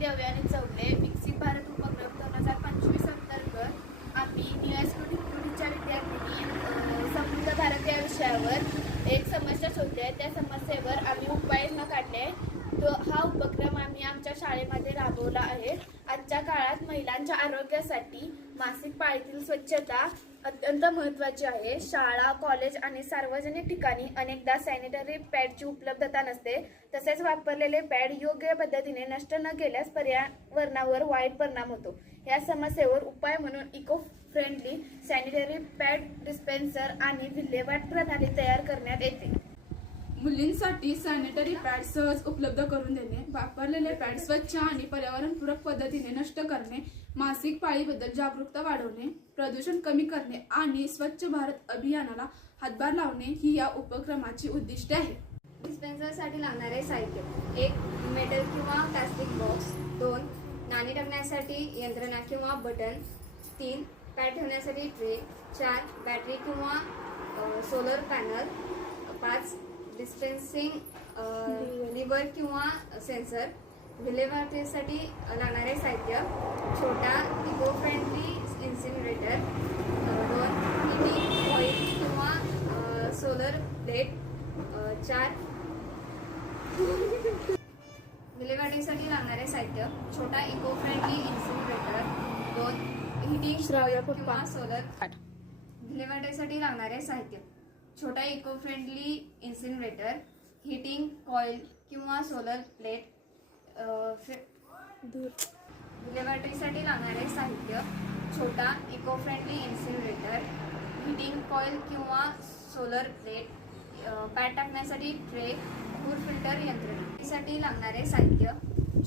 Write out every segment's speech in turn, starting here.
देवयानी चौगले विकसित भारत उपक्रम 2025 अंतर्गत आम्ही निळ्याच्या विद्यार्थ्यांनी समृद्ध भारत या विषयावर एक समस्या शोधली आहे। त्या समस्येवर आम्ही उपाययोजना काढल्या आहे। हा उपक्रम आम्ही आमच्या शाळेमध्ये राबवला आहे। आजच्या काळात महिलांच्या आरोग्यासाठी मासिक पाळीतील स्वच्छता अत्यंत महत्त्वाची आहे। शाळा, कॉलेज आणि सार्वजनिक ठिकाणी अनेकदा सॅनिटरी पॅडची उपलब्धता नसते। तसेच वापरलेले पॅड योग्य पद्धतीने नष्ट न केल्यास पर्यावरणावर वाईट परिणाम होतो। या समस्येवर उपाय म्हणून eco friendly sanitary pad dispenser आणि विल्हेवाट प्रणाली तयार करण्यात येते। मुलींसाठी सॅनिटरी पॅड सहज उपलब्ध करून देणे, वापरलेले पॅड स्वच्छ आणि पर्यावरणपूरक पद्धतीने नष्ट करणे, मासिक पाळीबद्दल जागरूकता वाढवणे, प्रदूषण कमी करणे आणि स्वच्छ भारत अभियानाला हातभार लावणे ही या उपक्रमाची उद्दिष्टे आहेत। डिस्पेन्सरसाठी लागणारे साहित्य: 1. मेटल किंवा प्लास्टिक बॉक्स. 2. नाणी टाकण्यासाठी यंत्रणा किंवा बटन. 3. पॅड ठेवण्यासाठी ट्रे. 4. बॅटरी किंवा सोलर पॅनल. 5. डिस्पेन्सिंग लिव्हर किंवा सेन्सर. विल्हेवाटीसाठी लागणारे साहित्य: छोटा eco friendly incinerator. 2. Heating coil किंवा सोलर प्लेट. 4. विल्हेवाटीसाठी लागणारे साहित्य: छोटा इको फ्रेंडली इन्सिनरेटर. 2. हिटिंग किंवा सोलर. विल्हेवाटीसाठी लागणारे साहित्य: छोटा eco friendly incinerator, heating coil किंवा सोलर प्लेट. विल्हेवाटीसाठी लागणारे साहित्य: छोटा eco friendly incinerator, heating coil किंवा सोलर प्लेट. पॅड टाकण्यासाठी ट्रे, धूर फिल्टर यंत्रणा. साठी लागणारे साहित्य: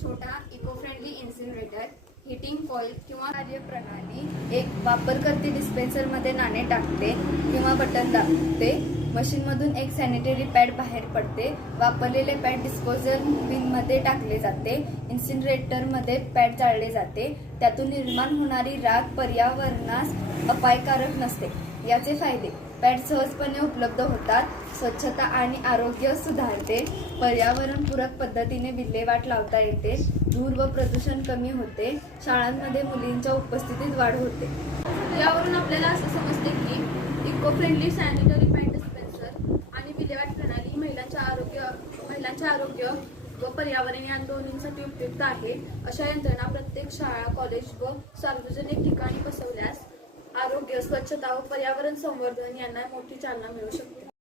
छोटा eco friendly incinerator, heating coil किंवा कार्यप्रणाली. 1. वापरकर्ते डिस्पेन्सरमध्ये नाणे टाकते किंवा बटन दाबते. मशीनमधून एक सॅनिटरी पॅड बाहेर पडते. वापरलेले पॅड डिस्पोजल बिनमध्ये टाकले जाते. इन्सिनरेटरमध्ये पॅड जाळले जाते. त्यातून निर्माण होणारी राख पर्यावरणास अपायकारक नसते। याचे फायदे: पॅड सहजपणे उपलब्ध होतात, स्वच्छता आणि आरोग्य सुधारते, पर्यावरणपूरक पद्धतीने विल्हेवाट लावता येते, धूर व प्रदूषण कमी होते, शाळांमध्ये मुलींच्या उपस्थितीत वाढ होते। यावरून आपल्याला असं समजते की eco friendly sanitary pad dispenser आणि विल्हेवाट प्रणाली महिलांच्या आरोग्य व पर्यावरण या दोन्हींसाठी उपयुक्त आहे। अशा यंत्रणा प्रत्येक शाळा, कॉलेज व सार्वजनिक ठिकाणी बसवल्यास आरोग्य, स्वच्छता व पर्यावरण संवर्धन यांना मोठी चालना मिळू शकते।